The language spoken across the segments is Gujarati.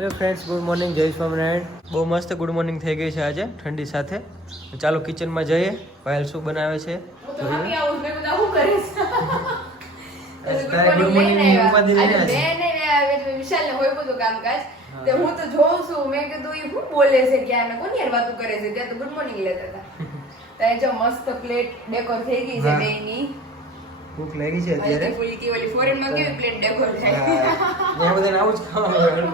Hello friends, good morning. જય સ્વામિનારાયણ. બહુ મસ્ત ગુડ મોર્નિંગ થઈ ગઈ છે આજે ઠંડી સાથે. ચાલો કિચનમાં જઈએ. પાયલ શું બનાવે છે જોઈએ. હું તો જોઉં છું. મેં કીધું એ શું બોલે છે ક્યાં કોની યાર વાતો કરે છે. ત્યાં તો ગુડ મોર્નિંગ લેતા હતા. ત્યાં જો મસ્ત પ્લેટ ડેકોર થઈ ગઈ છે બેની. ભૂખ લાગી છે અત્યારે. ઓલી ફોરેન માં કેવી પ્લેટ ડેકોર થાય. ત્યાં બધાને આવું જ ખાવાનું.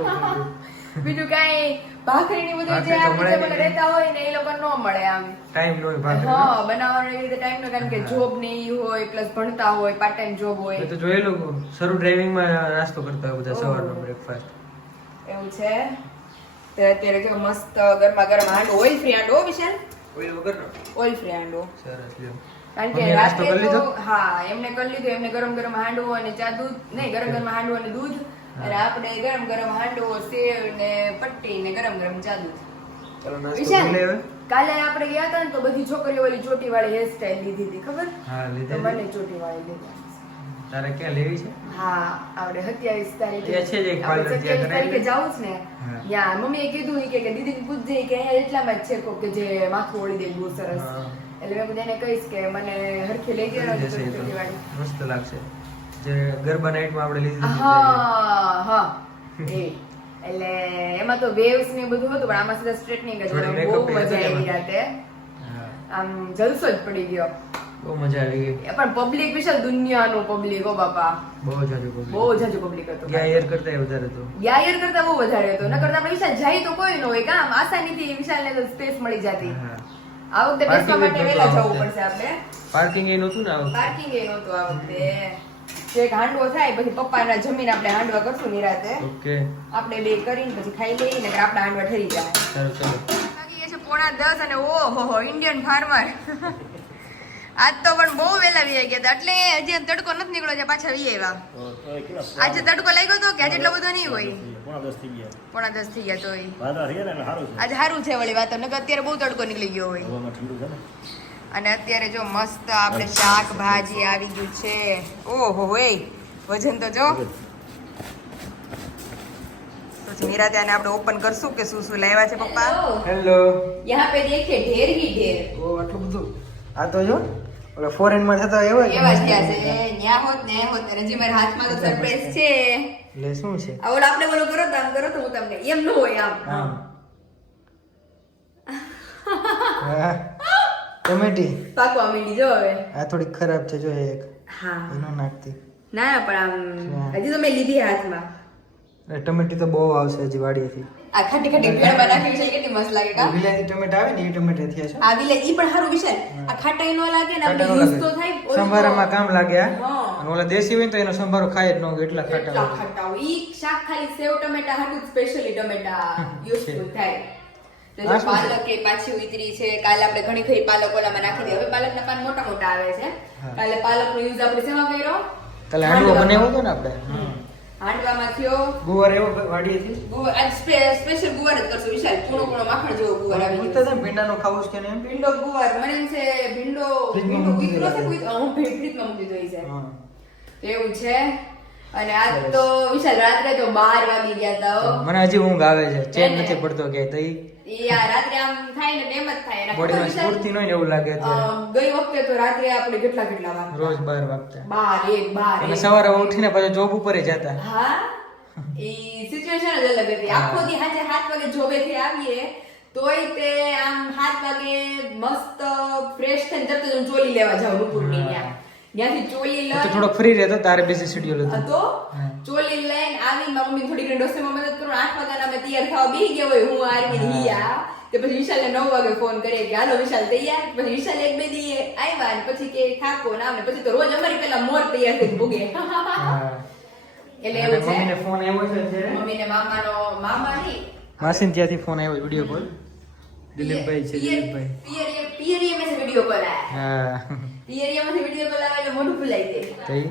બીજું કાઈ ભાખરી ની બધું જે આપણે મને રહેતા હોય ને એ લોકો નો મળે આમ ટાઈમ નો હોય ભાખરી. હા, બનાવવાનો એવી રીતે ટાઈમ નો, કારણ કે જોબ ને ઈ હોય પ્લસ ભણતા હોય, પાર્ટ ટાઈમ જોબ હોય. મેં તો જોયેલું શરૂ ડ્રાઇવિંગ માં નાસ્તો કરતા હોય બધા સવારનો બ્રેકફાસ્ટ. એવું છે. તો અત્યારે જો મસ્ત ગરમા ગરમ હાંડવો, ઓઇલ ફ્રી હાંડવો વિશાલ, ઓઇલ વગરનો ઓઇલ ફ્રી હાંડવો. સરસ લ્યો. કારણ કે રાતે તો હા એમને કરી લીધું. એમને ગરમ ગરમ હાંડવો અને ચા દૂધ નહીં, ગરમ ગરમ હાંડવો અને દૂધ, અને આપણે ગરમ ગરમ હાંડવો, સેવ ને પટ્ટી ને ગરમ ગરમ ચા દૂધ. ચાલો નાસ્તો વિશાલ, કરી લેવે. કાલે આપણે ગયા હતા ને તો બધી છોકરીઓ ઓલી ચોટી વાળી હેર સ્ટાઈલ લીધી હતી, ખબર? હા, તો લીધે. મને ચોટી વાળી લીધી. તારે ક્યાં લેવી છે? હા, આપણે 27 તારીખે એ છે જ એક પાર્લર આપણે ત્યાં 27 તારીખે જાવું છે ને. હા. યા મમ્મીએ કીધું ઈ કે દીદીને પૂછજે કે અહીંયા એટલામાં જ છે કોક કે જે માથું ઓળી દે બહુ સરસ. હા. એટલે મેં બધાને કહીશ કે મને હરખી લઈ ગયા લઈ જશે એ તો. ચોટી વાળી. મસ્ત લાગશે. જે ગરબા નાઈટમાં આપણે લીધી હતી. હા હા એ એટલે એમાં તો વેવ્સ ને બધું હતું, પણ આમાં સીધા સ્ટ્રેટનિંગ જ થોડી હતું. બહુ makeup એ મજા હતું આવી એમાં. રાતે. હા, આમ જલસો જ પડી ગયો. બહુ મજા આવી ગઈ. એ પણ પબ્લિક વિશાલ દુનિયાનું પબ્લિક, ઓ બાપા બહુ જાજુ public. બહુ જાજુ પબ્લિક હતું. ગયા year કરતાંય વધારે હતું. યાર કરતા બહુ વધારે હતો. નકર આપણે વિશાલ જાય તો કોઈ ન હોય કામ આસાનીથી વિશાલને તો સ્પેસ મળી જતી. હા. આ વખતે બેસવા માટે Parking વહેલા નહોતું આ જવું વખતે. પડશે આપણે. પાર્કિંગ એ નહોતું ને આ વખતે. પાર્કિંગ એ નહોતું આ વખતે. જો એક હાંડવો થાય પછી પપ્પાના જમીન આપણે હાંડવા કરશું નિરાતે. ઓકે, આપણે બે કરીને પછી ખાઈ લઈએ ને આપણા હાંડવા ઠરી જાય. સારું ચાલો. બાકી એ છે 9:30 અને ઓહો ઇન્ડિયન ફાર્મર. આજ તો પણ બહુ વહેલા વી ગયા હતા, એટલે હજી તડકો નથી નીકળ્યો છે, પાછા વી આવ્યા. આજે તડકો લાગ્યો તો કે આજે એટલો બધો નહીં હોય. 9:30 થઈ ગયા તોય આજે સારું છે વળી વાત, નકર અત્યારે બહુ તડકો નીકળી ગયો હોય. અને અત્યારે જો મસ્ત આપણે શાકભાજી આવી ગયું છે. ઓહો એ વજન તો જો. પછી મીરા ત્યાં આપણે ઓપન કરશું કે શું શું લાવ્યા છે પપ્પા. હેલો. યહાં પે દેખીએ ઢેર હી ઢેર. ઓ આટલું બધું. આ તો જો ઓલા ફોરેન માં થતા એવા જ એવા જ થયા છે. ન્યા હોત ને હોત ને હજી મારા હાથમાં તો સરપ્રાઈઝ છે. એટલે શું છે? આ ઓલા આપણે બોલો કરો તો આમ કરો તો હું તમને એમ ન હોય આમ. હા. ટમેટી. પાકવા માંડી જો હવે. આ થોડી ખરાબ છે જો એક. હા. એનો નાખતી. ના પણ આમ હજી તો મેં લીધી હાથમાં. ટમેટી તો બહુ આવશે હજી વાડીએથી. આ ખાટી ખાટી ગળમાં નાખી છે, કેટલી મસ્ત લાગે કા. વિલાયતી ટમેટા આવે ને એ ટમેટા થયા છે. આ વિલે ઈ પણ સારું વિશાલ. આ ખાટાઈ નો લાગે ને આપણે ખાટા ન યુઝ તો લાગે. થાય. સંભારામાં કામ લાગે આ. હા. અને ઓલા દેશી હોય ને તો એનો સંભારો ખાય જ ન હોય એટલા ખાટા એટલા હોય. ખાટા હોય. ઈ શાક ખાલી સેવ ટમેટા હાટું સ્પેશિયલી ટમેટા યુઝફુલ થાય. તો આ જો શું છે? પાલક એ પાછી ઉતરી છે. કાલે આપણે ઘણી ખરી પાલક ઓલામાં નાખી દીધી. હવે પાલકના પાન મોટા મોટા આવે છે. હા. કાલે પાલકનો યુઝ આપણે શેમાં કર્યો? કાલે હાંડવો બનાવ્યો હતો ને આપણે. હાંડવામાં થયો. ગુવાર એવો વાડીએથી. ગુવાર આજ સ્પેશિયલ ગુવાર જ કરશું વિશાલ. કૂણો કૂણો માખણ જેવો ગુવાર આવી પૂછતા ગયો. હતા ને ભીંડાનો ખાવું છે કે નહીં એમ? ભીંડો ગુવાર મને એમ છે ભીંડો ફ્રીજમાં ભીંડો મૂકી કીધો છે દીધો. કોઈ હું ફ્રીજમાં મૂકી દીધો છે. હા. તો એવું છે. અને આજ તો વિશાલ રાત્રે તો 12 વાગી ગયા હતા હો. મને હજી ઊંઘ આવે છે, ચેન નથી પડતો ક્યાંય. તો ઈ યાર રાત્રે આમ થાય ને એમ જ થાય. અને બોડીમાં વિશાલ, સ્ફૂર્તિ ન હોય ને એવું લાગે અત્યારે. ગઈ વખતે તો રાત્રે આપણે કેટલા વાગ્યા રોજ 12 વાગતા. 12 1 12 અને સવારે ઉઠીને પાછા જોબ ઉપર જતા. હા ઈ સિચ્યુએશન જ અલગ હતી. આખો દી સાંજે 7 વાગે જોબેથી આવીએ તોય તે આમ 7 વાગે મસ્ત ફ્રેશ થઈને તરત જ હું ચોલી લેવા જાઉં રૂપુરની ત્યાં. ત્યાંથી ચોલી તો લઈ થોડો ફ્રી રહેતો, તારે બીજી શેડ્યુલ હતું. તો ચોલી લઈને આવી મારી મમ્મી થોડી ઘણી રસોઈમાં મદદ કરું. 8 વાગ્યાના અમે તૈયાર થવા બેસી ગયા હોય, હું આરમી હિયા. તો પછી વિશાલને 9 વાગે ફોન કરીએ કે હાલો વિશાલ તૈયાર. પછી વિશાલ એક બે દી આવ્યા ને પછી કે થાકો ના આવે. પછી તો રોજ અમારી પેલા મોર તૈયાર થઈ ભૂગે. હા. એટલે અને એવું છે. મમ્મીને ફોન આવ્યો છે અત્યારે. મમ્મીને મામા નહીં માસીને ત્યાંથી ફોન આવ્યો વિડિયો કોલ. દિલીપભાઈ છે, દિલીપભાઈ. પિયરિયામાંથી વિડિયો કોલ આવ્યા. હા. પિયરિયામાંથી વિડિયો કોલ આવે એટલે મોઢું ફૂલાઈ જાય. તો ઈ?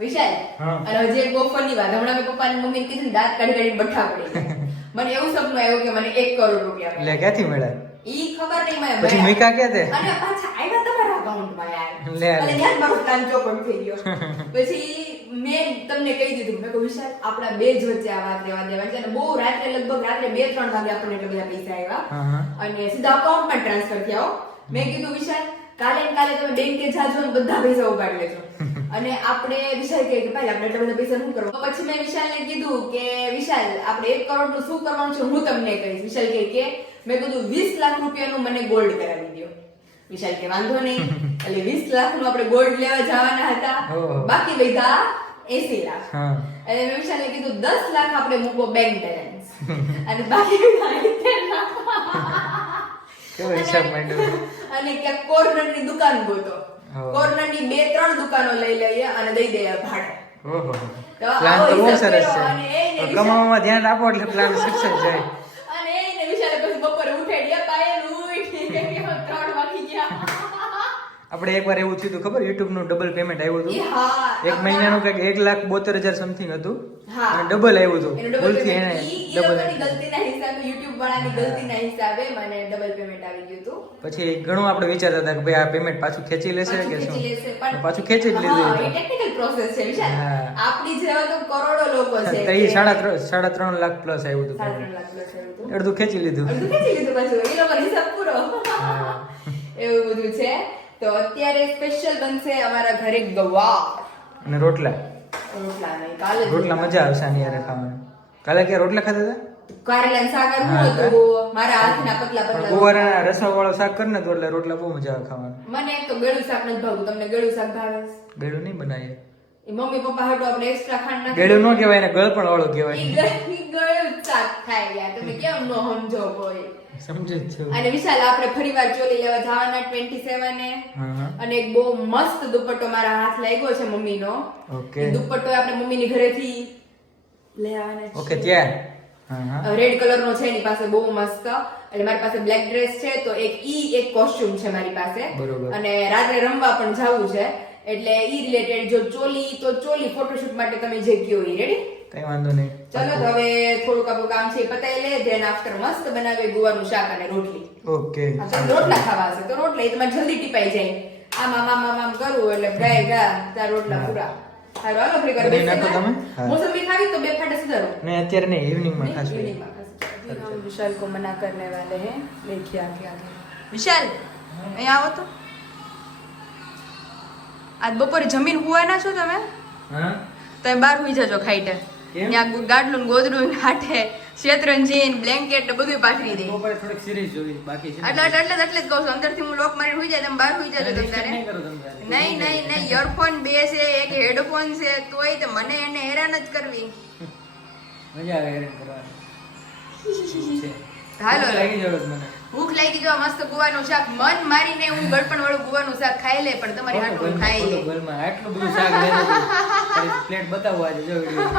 વિશાલ હા. અને હજી એક બહુ ફની વાત. હમણાં મેં પપ્પાને મમ્મીને કીધું ને દાંત કાઢી કાઢીને બઠ્ઠા પડી. મને એવું સપનું આવ્યું કે મને 1 કરોડ રૂપિયા મળે. એટલે ક્યાંથી મળ્યા? ઈ ખબર નહીં મને પછી મૂક્યા ક્યાં તે? અને પાછા આવ્યા તમારા અકાઉન્ટમાં યાર લે. અને યાર મારો પ્લાન ચોપટ થઈ ગયો. પછી મેં તમને કહી દીધું, મેં કહ્યું વિશાલ આપણા બે જ વચ્ચે આ વાત લેવા દેવાની છે અને બહુ રાત્રે લગભગ રાત્રે 2-3 વાગે આપણને એટલા બધા પૈસા આવ્યા અને સીધા અકાઉન્ટમાં ટ્રાન્સફર થયા. મેં કીધું વિશાલ કાલે ને કાલે તમે બેંકે જાજો ને બધા પૈસા ઉપાડી લેજો. અને આપણે વિશાલ કહે કે ભાઈ આપણે એટલા બધા પૈસા શું કરવું. પછી મેં વિશાલને કીધું કે વિશાલ આપણે 1 કરોડ નું શું કરવાનું છે હું તમને કહીશ. વિશાલ કહે કે મેં કીધું 20 લાખ રૂપિયાનું મને ગોલ્ડ કરાવી દો. વિશાલ કે વાંધો નહીં. એટલે 20 લાખનું આપણે ગોલ્ડ લેવા જવાના હતા. બાકી બધા 80 લાખ. એટલે મેં વિશાલને કીધું 10 લાખ આપણે મૂકો બેંક બેલેન્સ અને બાકી 70 લાખ કેવો હિસાબ માંડ્યો. અને ક્યાંક કોર્નર ની દુકાન ગોતો. કોર્નર ની 2-3 દુકાનો લઈ લઈએ અને દઈ દઈએ ભાડે. ઓહો તો પ્લાન તો બહુ સરસ છે. અને એને કમાવામાં ધ્યાન આપો એટલે પ્લાન સક્સેસ જાય. અને એને વિશાલે પછી બપોરે ઉઠાડ્યા પાયલ ઉઠી 3 વાગી ગયા. આપણે એકવાર એવું થયું હતું ખબર, YouTube નું ડબલ પેમેન્ટ આવ્યું હતું. હા એક મહિનાનું કંઈક 1,72,000 સમથિંગ હતું હા. અને ડબલ આવ્યું હતું. એનું ભૂલથી ડબલ એને પેમેન્ટ ડબલ લોકોની ગલતીના હિસાબે YouTube વાળાની ગલતીના હિસાબે મને ડબલ પેમેન્ટ આવી ગયું હતું. પછી ઘણું આપણે વિચારતા હતા કે ભાઈ આ પેમેન્ટ પાછું ખેંચી લેશે કે પાછું શું, ખેંચી લેશે, પણ પાછું ખેંચી જ હા, લીધું. એ ટેકનિકલ પ્રોસેસ છે વિશાલ. હા. આપણી જેવા તો કરોડો લોકો છે તો એ કે 3.5 લાખ પ્લસ આવ્યું હતું. 3.5 લાખ plus આવ્યું હતું. અડધું ખેંચી લીધું. અડધું ખેંચી લીધું પાછું. એ લોકોનો હિસાબ પૂરો. એવું બધું છે. તો અત્યારે સ્પેશિયલ બનશે અમારા ઘરે ગવાર અને રોટલા. રોટલા નહીં, કાલે જ રોટલા મજા આવશે આની હારે ખાવાની. કાલે ક્યાં રોટલા ખાતા હતા? કારેલાનું શાક હા, આવ્યું હતું. મારા હાથના પતલા પણ પતલા. ગુવારના રસા વાળો શાક કર ને તો એટલે રોટલા બહુ મજા આવે ખાવાની. મને એક તો ગળું શાક નથી ભાવતું. તમને ગળું શાક ભાવે? ગળ્યું નહીં બનાવીએ. એ મમ્મી પપ્પા હાટુ આપણે એક્સ્ટ્રા ખાંડ નાખી. ગળ્યું ન કહેવાય ને ગળ પણ વાળો ઈ કહેવાય. ગળું જ શાક થાય યાર. તમે કેમ ન સમજો કોઈ? સમજે જ છો. અને વિશાલ આપણે ફરીવાર ચોલી લેવા જવાના 27 એ. હા. અને એક બહુ મસ્ત દુપટ્ટો મારા હાથ લાગ્યો છે મમ્મીનો. ઓકે. એ દુપટ્ટો આપણે મમ્મીની ઘરેથી લઈ આવવાના છે. ઓકે ત્યાં. હા હા. રેડ કલર નો છે એની પાસે બહુ મસ્ત. એટલે મારી પાસે બ્લેક ડ્રેસ છે તો એક કોસ્ટ્યુમ છે મારી પાસે. બરોબર. અને રાત્રે રમવા પણ જવું છે એટલે ઈ રિલેટેડ જો ચોલી ફોટોશૂટ માટે તમે જે કયો ઈ રેડી. કઈ વાંધો નહીં. ચલો તો હવે થોડુંક આપણું કામ છે એ પતાઈ લે. ધેન આફ્ટર મસ્ત બનાવે ગુવાનું શાક અને રોટલી. ઓકે. હા, તો રોટલા ખાવા હશે તો રોટલા એ તમારે જલ્દી ટીપાઈ જાય. આમ આમ આમ આમ આમ કરું એટલે ગાય ગા તાર રોટલા પૂરા. હાલો હાલો ફરી કરી બનાવી નાખો તમે. હા. મોસંબી ખાવી તો 2 ફાટા સુધારો. નહીં અત્યારે નહીં, ઇવનિંગમાં ખાશું. इवनिंग में खास हम विशाल को मना करने वाले हैं. देखिए आगे विशाल અહીંયા આવો તો. આજ બપોરે જમીન હુવાના છો તમે? હા. તમે બહાર હુઈ જજો ખાઈટે. કેમ? ત્યાં ગાડલું ને ગોદડું હાટે શેતરંજીન બ્લેન્કેટ ને બધું પાથરી દે. બપોરે થોડીક સિરીઝ જોવી બાકી છે. એટલે જ કહું છું અંદરથી હું લોક મારીને હુઈ જાય તમે બહાર હુઈ જજો તમે તારે. નહીં કરો તમે. નહીં ઇયરફોન બે છે એક હેડફોન છે તોય તો મને એને હેરાન જ કરવી. મજા આવે હેરાન કરવાની. છે. હાલો. લાગી જાવ મને. ભૂખ લાગી જો મસ્ત ગુવાનું શાક મન મારીને હું ગળપણ વાળું ગુવાનું શાક ખાઈ લે પણ તમારી હાટું ખાઈ લે. ગોલમાં આટલું બધું શાક લઈ લીધું. પ્લેટ બતાવો આજે જો વિડિયો.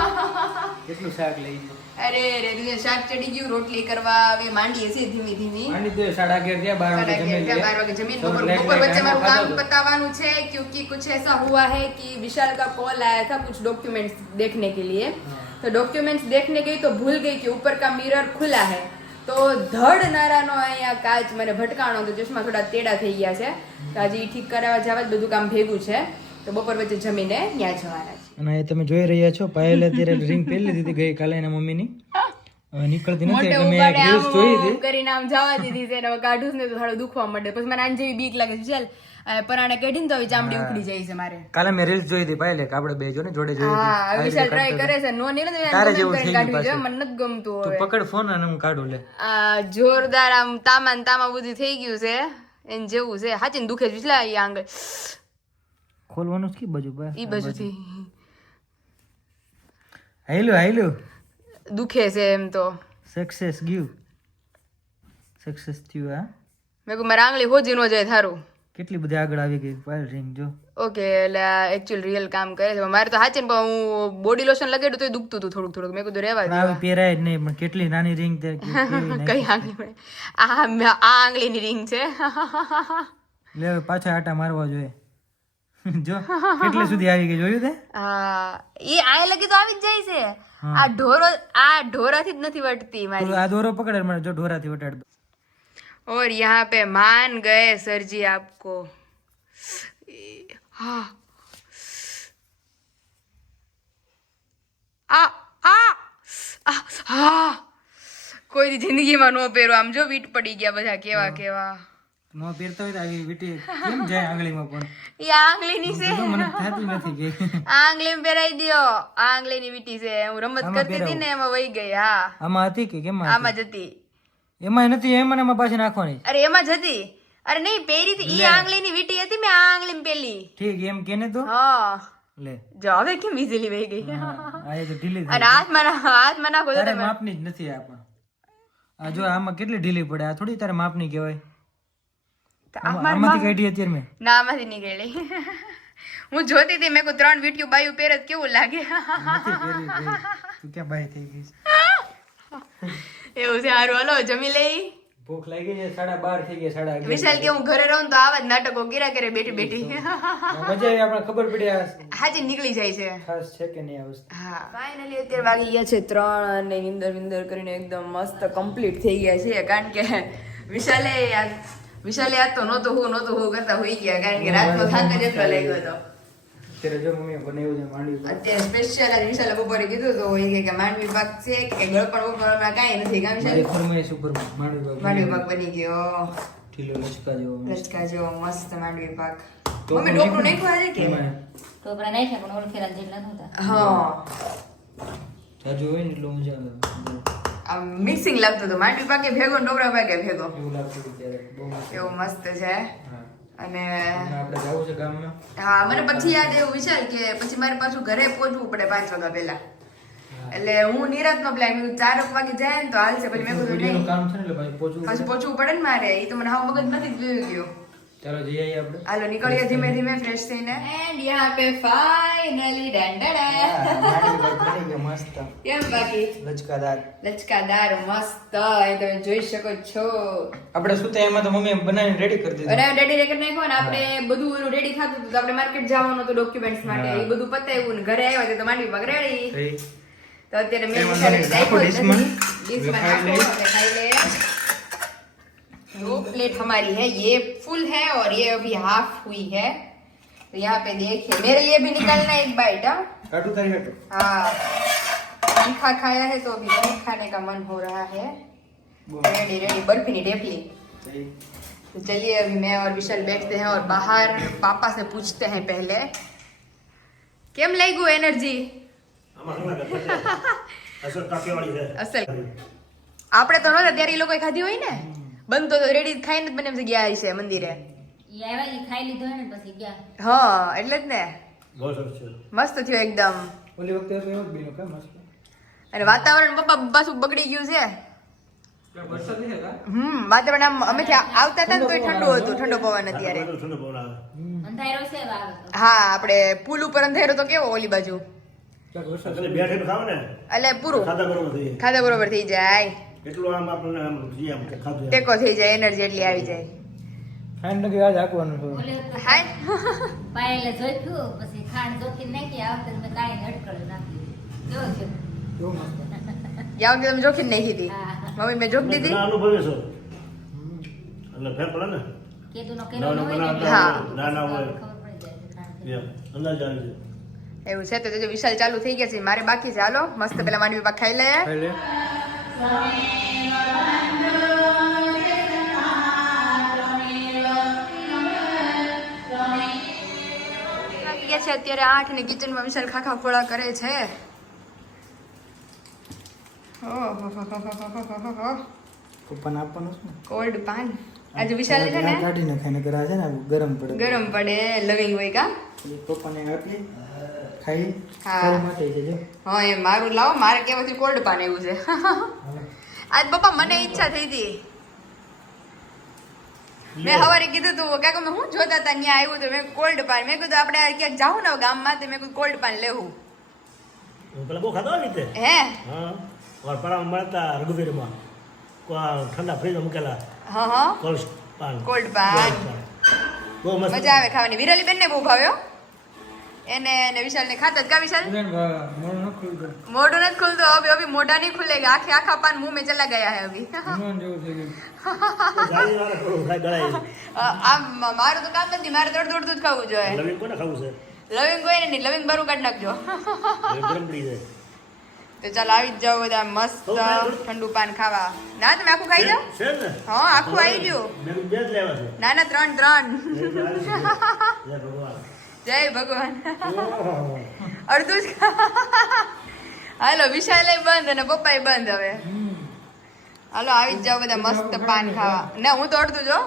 કેટલું શાક લઈ છે. અરે રે રે શાક ચડી ગયું રોટલી કરવા હવે માંડીએ છે ધીમી ધીમી. આની તો 11:30 થયા 12 વાગે જમી લે. 12 વાગે જમીન બપોર વચ્ચે મારું કામ પતાવાનું છે क्योंकि कुछ ऐसा हुआ है कि विशाल का कॉल आया था कुछ डॉक्यूमेंट्स देखने के लिए. तो डॉक्यूमेंट्स देखने गई तो भूल गई कि ऊपर का मिरर खुला है. તો ધડ નારાનો અહીંયા કાચ મને ભટકાણો તો ચશ્મા થોડા તેડા થઈ ગયા છે તો આજે ઈ ઠીક કરાવવા જવા જ બધું કામ ભેગું છે તો બપોર વચ્ચે જમીને ત્યાં જવાના છે. અને તમે જોઈ રહ્યા છો પાયલે અત્યારે રિંગ પહેરી લીધી હતી ગઈ કાલે એના મમ્મીની. હવે નીકળતી નથી મોટે એટલે મેં ઉપાડે રીલ્સ જોઈ હતી. આમ કરીને આમ જવા દીધી છે ને હવે કાઢું ને તો થોડું દુખવા માંડે પછી મને આને જેવી બીક લાગે છે ચાલ પરાણે કાઢીને તો હવે ચામડી ઉખડી જાય છે મારે. કાલે મેં રીલ્સ જોઈ હતી પાયલે કે આપણે બે જો ને જોડે જોઈ હા હતી. વિશાલ ટ્રાય કરે છે નો નીકળે તો તારે એને જેવું કરીને થઈ કાઢવી ગયું જોઈએ મને નથી ગમતું તું હવે. પકડ ફોન અને હું કાઢું લે. આ જોરદાર આમ તામા ને તામા બધું થઈ ગયું છે એને જેવું છે હાચીને દુખે છે વિસલા ઈ આંગળ ખોલવાનું છે કે બાજુ બા ઈ બાજુથી હાઈલું દુખે છે એમ તો. સક્સેસ ગયું સક્સેસ થયું. હા મેં કહું મારા આંગળી હોજી નો જાય થારું. કેટલી બધી આગળ આવી ગઈ પાયલ રિંગ જો. ઓકે એટલે એકચ્યુઅલ રિયલ કામ કરે છે મારે તો હાચે ને હું બોડી લોશન લગાડ્યું તો દુખતું હતું થોડુંક મેં કીધું રેવા પણ દે. આવી પહેરાય જ નહીં પણ કેટલી નાની રિંગ તે કઈ આંગળી મળે આ આંગળીની રિંગ છે. લે હવે પાછા આટા મારવા જોઈએ. જો કેટલે સુધી આવી ગઈ જોયું તે. હા એ આ લગી તો આવી જ જાય છે. આ ઢોરાથી જ નથી વટતી મારી. તું આ દોરો પકડે મને જો ઢોરાથી વટાડ દો. और यहाँ पे मान गए सर जी आपको હા આ આ હા કોઈ જિંદગીમાં નો પહેરો. આમ જો વીટ પડી ગયા બધા કેવા કેવા. નો પહેરતો હોય તો આવી વીટી કેમ જાય આંગળીમાં પણ એ આંગળીની છે. મને થતું નથી કે આંગળીમાં પહેરાઈ દ્યો. આંગળીની વીટી છે. હું રમત કરતી હતી ને એમાં વહી ગઈ. હા આમાં હતી કે કેમ આમાં જ હતી. એમાં નથી એમાં ને એમાં પાછી નાખવાની અરે એમાં જ હતી. અરે નહીં પહેરી હતી. ઈ આંગળીની વીટી હતી. મેં આ આંગળીમાં પેલી. ઠીક એમ કેને તો હા લે જો હવે કેમ ઈઝીલી વહી ગઈ. આ એ તો ઢીલી અને હાથમાં નાખો તો તારે તમે માપની જ નથી આ પણ આ જો આમાં કેટલી ઢીલી પડે આ થોડી તારે માપની કહેવાય આમાંથી કાઢી અત્યારે મેં ના આમાંથી નીકળી. હું જોતી હતી મેં કોઈ 3 વીટીઓ બાયું પહેરે તો કેવું લાગે. તું ક્યાં બાય થઈ ગઈ એવું છે. હારું હાલો જમી લઈ. ભૂખ લાગી છે 12:30 થઈ ગયા 11:30 વિશાલ કે હું ઘરે રહું તો આવા જ નાટકો કર્યા કરે બેઠી બેઠી. મજા આવી આપણે ખબર પડી આ હાજી નીકળી જાય છે. ખાસ છે કે નહીં આ વસ્તુ. હા ફાઇનલી અત્યારે વાગી ગયા છે 3 અને નિંદર કરીને એકદમ મસ્ત કમ્પ્લીટ થઈ ગયા છે. કારણ કે વિશાલે આજ તો નહોતું હું કરતા હોઈ ગયા. કારણ કે રાતનો થાક જ એટલો લાગ્યો હતો. અત્યારે જો મમ્મીએ બનાવ્યું છે માંડવી અત્યારે સ્પેશિયલ આજ વિશાલે બપોરે કીધું તો એ કે માંડવી પાક છે કે ગળપણ બપોરમાં કાંઈ નથી. કામ મારી વિશાલ ફરમાઈશ ઉપર માંડવી પાક માંડવી પાક બની ગયો. ઢીલો લચકા જેવો લચકા જેવો મસ્ત માંડવી પાક. મમ્મી ઢોકળું નાખ્યું આજે કે ટોપરા નાખ્યા પણ ઓળખેલા જેટલા નહોતા. હા જાજુ હોય ને એટલે મજા આવે આમ મિક્સિંગ લાગતું હતું. માંડવી પાકે ભેગો ને ઢોકળા પાકે ભેગો એવું લાગતું હતું ત્યારે બહુ મસ્ત એવું મસ્ત છે. હા અને આપણે જવું છે ગામમાં હા મને પછી યાદ એવું વિચાર કે પછી મારે પાછું ઘરે પહોંચવું પડે 5 વાગ્યા પહેલા. એટલે હું નિરાત નો પ્લાન 4 વાગે જાય ને તો હાલશે. પછી મેં કીધું વિડીયોનું નહીં કામ છે ને એટલે ભાઈ પહોંચવું પાછું પહોંચવું પડે ને મારે. એ તો મને હાવ મગજ નથી જોઈ ગયો. ચાલો જઈ આવીએ આપણે હાલો નીકળીએ ધીમે ધીમે ફ્રેશ થઈને. એન્ડ યહાં પે ફાઇનલી ડંડડા મસ્ત કેમ બાકી લચકાદાર લચકાદાર મસ્ત એ તમે જોઈ શકો છો. આપણે શું થાય એમાં તો મમ્મી બનાવીને રેડી કરી દીધું અને રેડી રેકર નાખ્યો ને આપણે બધું એનું રેડી થતું હતું. તો આપણે માર્કેટ જવાનું હતું ડોક્યુમેન્ટ્સ માટે. એ બધું પતાવ્યું ને ઘરે આવ્યા તો માંડવી પાક રેડી. तो અત્યારે મેં વિચાર્યું કે નાખ્યો ડીશમાં नाखो खाई ले. वो प्लेट हमारी है, ये फुल है और ये अभी हाफ हुई है. तो यहाँ पे देखिए मेरे लिए भी निकालना एक बाइट. काटू तारी काटू. हाँ तीखा खाया है तो अभी नहीं खाने का मन हो रहा है. रेडी रेडी बर्फी नहीं ढेपली. तो चलिए अभी मैं और विशाल बैठते हैं और बाहर पापा से पूछते हैं पहले केम लाग्યું एनर्जी. અસલ કાકેવાળી છે અસલ આપણે તો નહોતા ત્યારે એ લોકો ખાધી હોય ને બનતો તો રેડી ખાઈને જ બને ગયા હશે મંદિરે. ઈ આવ્યા ઈ ખાઈ લીધો ને પછી ગયા. હા એટલે જ ને બહુ સરસ છે. મસ્ત થયો એકદમ. ઓલી વખતે તો એવો જ બીનો કે મસ્ત. અને વાતાવરણ પપ્પા પાછું બગડી ગયું છે. વરસાદ નહીં હતા. વાતાવરણ આમ અમે આવતા હતા ને તોય ઠંડુ હતું, ઠંડો પવન અત્યારે. ઠંડો પવન આવે. અંધારો છે આવે તો. હા આપણે પુલ ઉપર અંધેરો તો કેવો ઓલી બાજુ એટલે બેઠે ખાવ ને એટલે પૂરું ખાધા બરોબર થઈ જાય. ખાધા બરોબર થઈ જાય, એટલું આમ આપણને આમ જીએ આમ કે ખાધું એમ. ટેકો થઈ જાય, એનર્જી એટલી આવી જાય. ખાઈને લગી આજ હાંકવાનું છે. ઓલે વખતે હાય પાયેલે જોઈતું પછી ખાંડ ચોખી નાખી આ વખતે મેં કાંઈ અટકળ નાખી. કેવો છે? કેવું મસ્ત. યા વખતે તમે જોખી નાખી હતી. હા. મમ્મી મેં જોખ દીધી. ઘણા અનુભવે છો એટલે ફેર પડે ને કેદુનો ના, કેરો ના, ન હોય ને ના, એટલે હા. ના હોય. ખબર પડી જાય છે ખાંડ. એમ અંદાજ આવી છે. એવું છે તો જો વિશાલ ચાલુ થઈ ગયા છે, મારે બાકી છે. હાલો મસ્ત પેલા માંડવી પાક ખાઈ લઈએ. ખાઈ લે. વાગી ગયા છે અત્યારે 8 ને કિચનમાં વિશાલ ખાખા ખોળા કરે છે. પપ્પાને આપવાનું છે ને. કોલ્ડ પાન આજે વિશાલ છે ને કાઢી નાખાય નકર આ છે ને ગરમ પડે. ગરમ પડે લવિંગ હોય કા. પપ્પાને આપીએ ખાઈ હા. તારા માટે છે જો. હા એ મારું લાવો, મારે કેવાથી કોલ્ડ પાન એવું છે. આજ પપ્પા મને ઈચ્છા થઈ હતી. મેં સવારે કીધું તું કાકા મેં હું જોતા હતા ત્યાં આવ્યું તો મેં કોલ્ડ પાન, મેં કીધું આપણે ક્યાંક જાવું ને ગામમાં તો મેં કીધું કોલ્ડ પાન લેવું. હું પેલા બહુ ખાતો આવી રીતે હે હા વરપરામાં મળતા રઘુવીરમાં ઠંડા ફ્રીજમાં મૂકેલા હા હા કોલ્ડ પાન કોલ્ડ પાન બહુ મસ્ત મજા આવે ખાવાની. વિરલી બેન ને બહુ ભાવ્યો. એને ને વિશાલ ને ખાતા કા વિશાલ મોઢું નથી ખુલતું અભી મોઢા नहीं खुलेगा आखे आखा पान मुंह में चला गया है अभी ગાડીવાળા થોડું ખાય ગળાય. આમ મારું તો કામ નથી મારે દોડ દૂધ ખાવું જોઈએ લવિંગ કોને ખાવું છે? લવિંગ કોઈ નહીં લવિંગ બારું કાઢી નાખજો લવિંગ ગરમ પડી જાય. તો ચાલો આવી જ જાઓ બધા મસ્ત ઠંડુ પાન ખાવા ના તમે આખું ખાઈ જાઓ છે ને? હા આખું આવી ગયું મેં બે જ લેવા છે. ના ના ત્રણ જય ભગવાન. જય ભગવાન ઓહો. અડધું જ હાલો વિશાલ બંધ અને પપ્પા બંધ હવે હાલો આવી જ જાઓ બધા મસ્ત પાન ખાવા ના હું તો અડધું જો